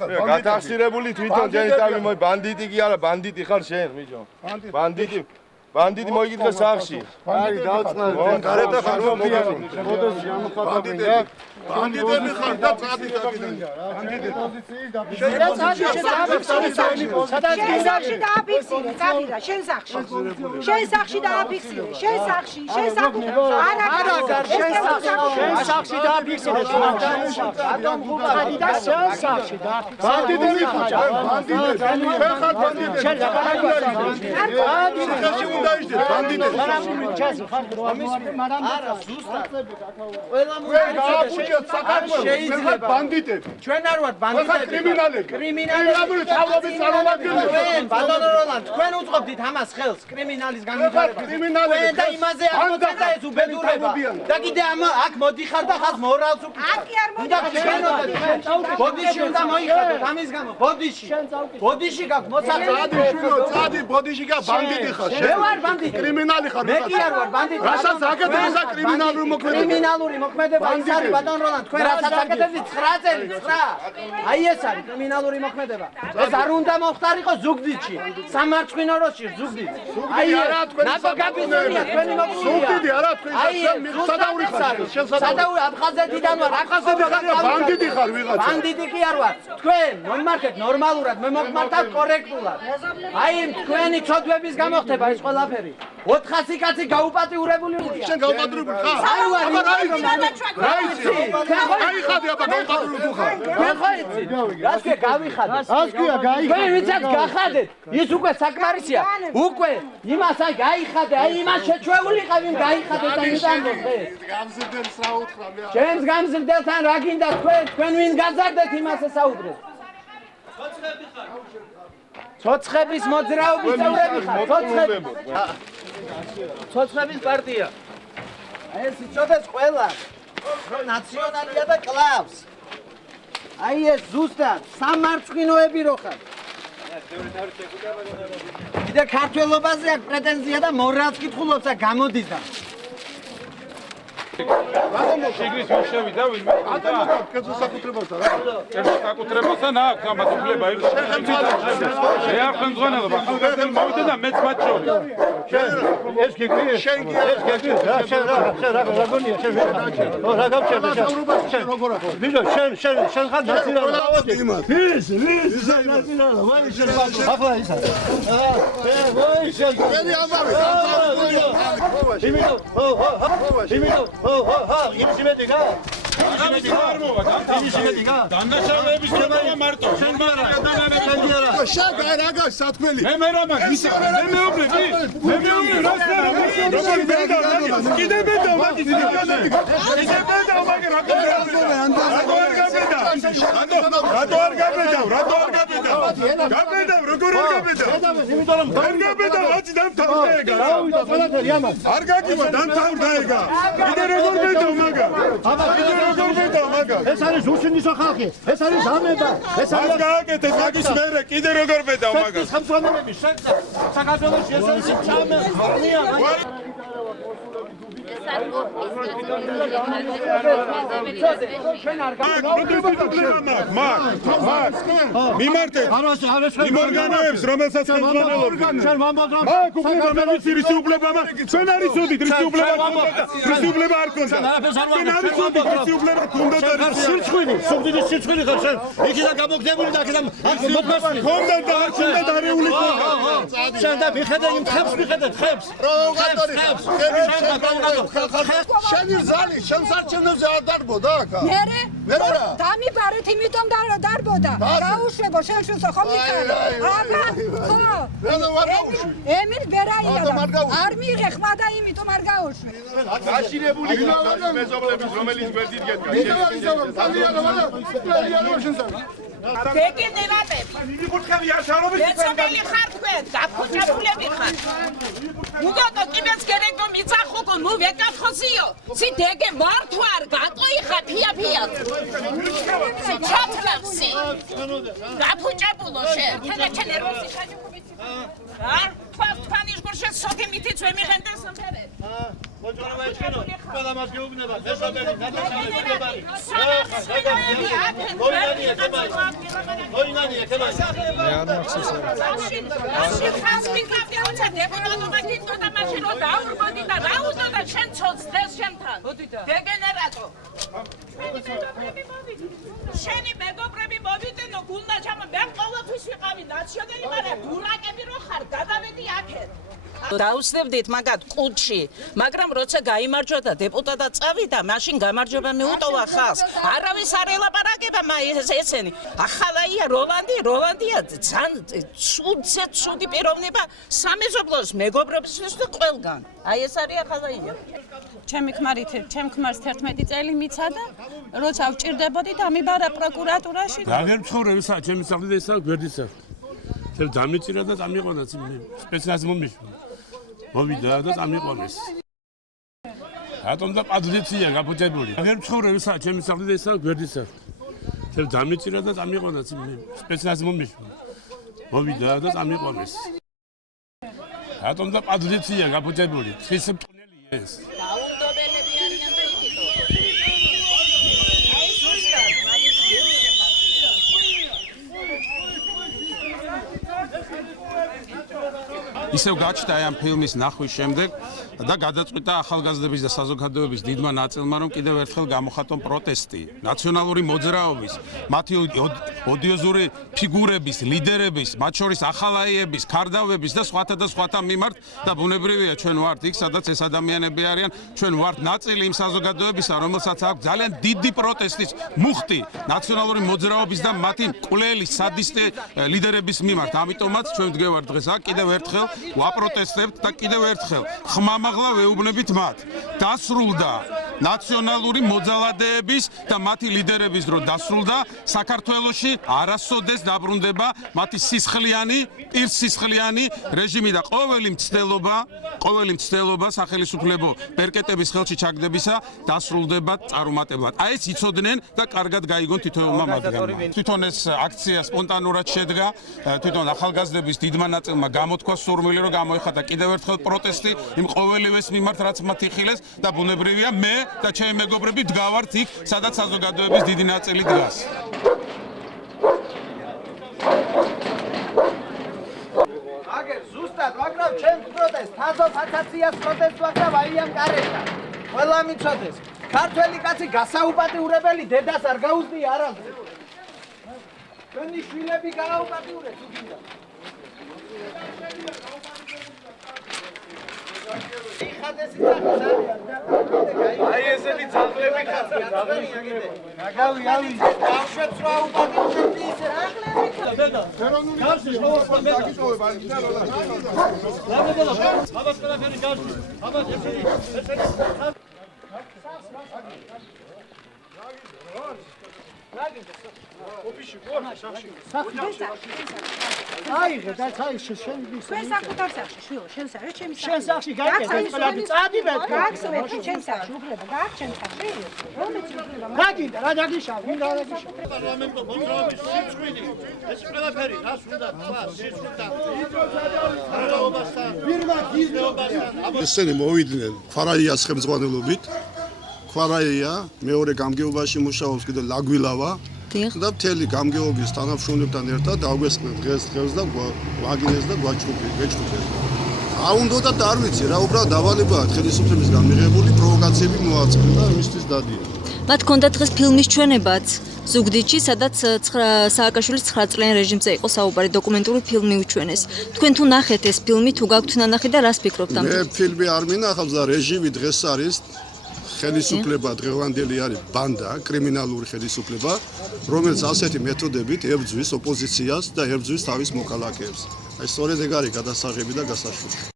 გათახსირებული თვითონ ჯენის თავი მოი ბანდიტი კი არა ბანდიტი ხარ შენ მიჯო ბანდიტი მოიგიდე სახში აი დაუწნარ გარეთ ხარ მოგიარი მოდეს გამოხატავინდა ბანდიტები ხარ და წადიდაგიდან ბანდიტი პოზიციის შენ დააფიქსირე წადიდა შენ სახში დააფიქსირე შენ სახში არა შენ სახში დააფიქსირე ადომ ხუცადიდა შენ სახში დააფიქსირე ბანდიტები ხარ ბანდიტები ხარ ბანდიტები შენ ხაში უნდა ისდე ბანდიტები ჩასი ხარ არა ზუსტად ყველა მოიძებეთ შეიძლება ბანდიტები ჩვენ არ ვართ ბანდიტები კრიმინალები კრიმინალები თავობის წარმომადგენლები ბატონო როლანდ თქვენ უწყობდით ამას ხელს კრიმინალის განვითარებას კრიმინალები და იმაზე არ მოწედა ეს უბედურება და კიდე აქ მოდიხარ და ხას მორალს აკი არ მოდიხარ ბოდიში უნდა მოიხადოთ ამის გამო ბოდიში გაქვს მოსაწყვეტი წადი ბოდიში გა ბანდიტი ხარ მე ვარ ბანდიტი კრიმინალი ხარ მე კი არ ვარ ბანდიტი რასაც აკეთებს და კრიმინალური მოქმედება კრიმინალური მოქმედება ის არის ბატონ როლანდ თქვენ რასაც აკეთებთ 9 წელი 9 აი ეს არის კრიმინალური მოქმედება ეს არ უნდა მოხდარიყო ზუგდიდში სამარცხვინოროში ზუგდიდ აი არა თქვენ ნაბაგაბიზმია თქვენი მოკლულია ზუგდიდი არა თქვენ სადაური ხარ შენ სადაური აბხაზეთიდან ვარ აბხაზეთი ხარ ბანდიტი ხარ ვიღაცა ბანდიტი კი არ ვარ თქვენ მომმართეთ ნორმალურად მე მომმართავ კორექტულად აი თქვენი ცოდვების გამო ხდება ეს ყველაფერი 400 კაცი გაუპატიურებული შენ გაუპატიურებული ხარ არ ვარ გაიხადე აბა გაუპატიურებული ხარ მე ხაიცი რას ქვია გავიხადე ასკია გაიხადე თქვენ ვიცად გახადეთ ის უკვე საკმარისია უკვე იმას აი გაიხადე აი იმას შეჩვეულიყავ იმ გაიხადე და იმდანო დღეს გამზრდელს რა უთხრა მე ჩემს გამზრდელთან რა გინდა თქვენ ვინ გაზარდეთ იმას ესაუბრეთ ცოცხების მოძრაობის წევრები ხარ ცოცხების პარტია ეს იცოდეს ყველა რომ ნაციონალია და კლავს აი ეს ზუსტად სამარცხვინოები რო ხარ კიდე ქართველობაზე აქვს პრეტენზია და მორალს კითხულობს და გამოდის და შიგრის ვერ შევიდა ვინმე ადამიანს კერძო საკუთრებასთან რა კერძო საკუთრებასთან აქვს ამას უფლება ის მე არ ხელმძღვანელობა ხალხთან მოვიდა და მეც მათ შორის ეს გიგრი შენ რა შენ რა გონია შენ რა გავჩერდა შენ როგორ ახო ვიდო შენ ხარ ნაციონალი ის ნაციონალი ვაი შენ ახლა ისა ვაი შენ მე ამბავი იმითო იმისიმედიგა დანაშაულების თემა მარტო შენ მაგრამ შაგა რაღა სათქმელი მე რა მაგ ისა მე მეუბნები რას როგორ ბედა კიდე ბედა მაგის კიდე ბედა მაგ რატო არ გაბედა როგორ არ გაბედა არ გაბედა ვაჭი დამთავრდა არ გაგიმა დამთავრდა ეგა კიდე როგორ ბედა მაგა ეს არის უშინისო ხალხი ეს არის ამება ეს არის გააკეთეთ მაგის მერე კიდე როგორ ბედავ მაგას სამწვანეები შეკდა საქართველოში ეს არის ჩამე მიმართეთ იმ ორგანოებს რომელსაც ხელმძღვანელობთ მაგ უფლება მე ვიცი რისი უფლება მაქვს ჩვენ არ იცოდით რისი უფლება არ ქონდა ჩვენ არ იცოდით რისი უფლება ქონდა სიცხვილი სუგდიდის სიცხვილი ხარ შენ იქიდან გამოგდებული და აქედან მოთმასული ქონდა და არ ქონდა დარეული ქონდა შენ და მიხედე იმ ხებს მიხედე ხებს პროვოკატორი შენი ზალი შენ სარჩენებზე არ დარბოდა აქ მე რა დამიბარეთ იმიტომ დარბოდა გაუშვებო შენ შუცო ხომ მიყარა აბა ხო ემილ ბერაია არ მიიღე ხმა და იმიტომ არ გაუშვე გაშინებული გლავანა მეზობლების რომელიც გვერდით გედგა Teki nevate. Bezobeli xar თქვენ, გაფუჭებულები ხარ. უგოტო კიბეს გერეგო მიცახუko, ნუ ვეკაფხოსიო. სი დეგე მართვარ, გატოიხა ფია. სი ჩათლახსი. გაფუჭებულო შენ. თელა ჩენეროსი ხაჯუკუბიცი. ჰა? თქვენი შგურში სოგი მითიც ვემიღენდეს მფერე. მოძრაობა ეჩქენო, ყველა მას გეუბნება, მეზობელი, გადაჭრილი. მოინანია, კემაი. მაშინ ხასმი კაპიტანია დეპუტატობა გინდო და მაშინ რო დაურბოდი და რა უდოდა შენ ცოცხლეს შემთან. დეგენერატო. შენი მეგობრები მოვიდნენ გულდა ჩამა მე ყოველთვის ვიყავი ნაციონალი მაგრამ გურაკები რო ხარ გადავედი აქეთ. დაუსწრებდით მაგათ ყუთში, მაგრამ როცა გაიმარჯვა და დეპუტატად წავიდა, მაშინ გამარჯვება მიუტოვა ხალხს. არავის არ ელაპარაკება ესენი. ახალაია როლანდია ძალიან ცუდი პიროვნება სამეზობლოს მეგობრებისთვის და ყველგან. აი ეს არის ახალაია. ჩემი ქმარს 11 წელი მიცადა, როცა ვჭირდებოდი და ამიბარა პროკურატურაში. რაგერ მცხოვრებისა, ჩემი სახლი და ესა გვერდისა. შენ დამიწირა და წამიყვანა სპეციალიზმ მომიშვა. მოვიდა და წამიყვანეს. რატომ და პადლიცია გაფუჭებული. რაგერ მცხოვრებისა, ჩემი სახლი და ესა გვერდისა. შენ დამიწირა და წამიყვანა სპეციალიზმ მომიშვა. მოვიდა და წამიყვანეს. რატომ და პადლიცია გაფუჭებული. ხის მტკნელი ეს. დაუნდობელები არიან და იმიტომ. ისევ გაჩნდა ამ ფილმის ნახვის შემდეგ და გადაწყვიტა ახალგაზრდების და საზოგადოების დიდმა ნაწილმა რომ კიდევ ერთხელ გამოხატონ პროტესტი ნაციონალური მოძრაობის, მათი ოდიოზური ფიგურების, ლიდერების, მათ შორის ახალაიების, ქარდავების და სხვათა მიმართ და ბუნებრივია ჩვენ ვართ იქ, სადაც ეს ადამიანები არიან, ჩვენ ვართ ნაწილი იმ საზოგადოებისა, რომელსაც აქვს ძალიან დიდი პროტესტის მუხტი ნაციონალური მოძრაობის და მათი მკვლელი სადისტი ლიდერების მიმართ. ამიტომაც ჩვენ ვდგევართ დღეს აქ კიდევ ერთხელ ვაპროტესტებთ და კიდევ ერთხელ ხმამაღლა ვეუბნებით მათ. დასრულდა ნაციონალური მოძალადეების და მათი ლიდერების დრო დასრულდა. საქართველოში არასოდეს დაბრუნდება მათი სისხლიანი რეჟიმი და ყოველი მცდელობა სახელმწიფო პერკეტების ხელში ჩაგდებისა დასრულდება წარუმატებლად. აი ეს იცოდნენ და კარგად გაიგონ თითოეულმა მათგანმა. თვითონ ეს აქცია სპონტანურად შედგა, თვითონ ახალგაზრდების დიდმა ნაწილმა გამოთქვა სურვილი რომ გამოიხატა კიდევ ერთხელ პროტესტი იმ ყოველივეს მიმართ რაც მათ იხილეს და ბუნებრივია მე და ჩემი მეგობრები დგავართ იქ სადაც საზოგადოების დიდი ნაწილი დგას. აგერ ზუსტად ვაკრავ ჩემს პროტესტს, თაზო ფაცაციას პროტესტს ვაკრავ აი ამ კარეთთან. ყველა მიცოდეს, ქართველი კაცი გასაუპატიურებელი დედას არ გაუზდია არასდროს. ჩვენი შვილები გააუპატიურეთ უკიდა. აი ესენი ძაღლები ხართ, აგავი. გავშეცრა უპატიურები ისე ძაღლები. ეროვნული გარსი მოვა დაგიტოვება აი და აბას ყველაფერი გარსი. აბას ესენი ოფისში ყორ სახში. აიღე და აი შენ ვის. ჩვენ საკუთარ სახში, შვილო, შენ სახში, ჩემი სახში. შენ სახში გაიგე, ყველაფერი წადი მე. გააქვს ჩემ სახში, უფლება გააქვს ჩემ სახში. რომეც უფლება? გაგინდა რა დაგიშავ, ვინ რა დაგიშავ. პარლამენტო მოძრაობის სიცხვინი. ეს ყველაფერი რას უნდა თქვა, სიცხვილთან. ვირმა ესენი მოვიდნენ ქვარაიას ხელმძღვანელობით. ქვარაია მეორე გამგეობაში მუშაობს კიდე ლაგვილავა. და მთელი გამგეობის თანამშრომლებთან ერთად დავგვესწრებთ დღეს და ვაგინეს და გვაჩუქეს. აუნდოდა და არ ვიცი რა, უბრალოდ დავალებაა ხელისუფლებისგან მიღებული პროვოკაციები მოაწყდა და მისთვის დადიან. მათ ჰქონდათ დღეს ფილმის ჩვენებაც ზუგდიდში, სადაც სააკაშვილის 9 წლიან რეჟიმზე იყო საუბარი, დოკუმენტური ფილმი უჩვენეს. თქვენ თუ ნახეთ ეს ფილმი, თუ გაქვთ ნანახი და რას ფიქრობთ ამ? მე ფილმი არ მინახავს და რეჟიმი დღეს არის ხელისუფლება დღევანდელი არის ბანდა, კრიმინალური ხელისუფლება, რომელიც ასეთი მეთოდებით ებრძვის ოპოზიციას და ებრძვის თავის მოქალაქეებს. აი სწორედ ეგ არის გადასაღები და გასაშუქება.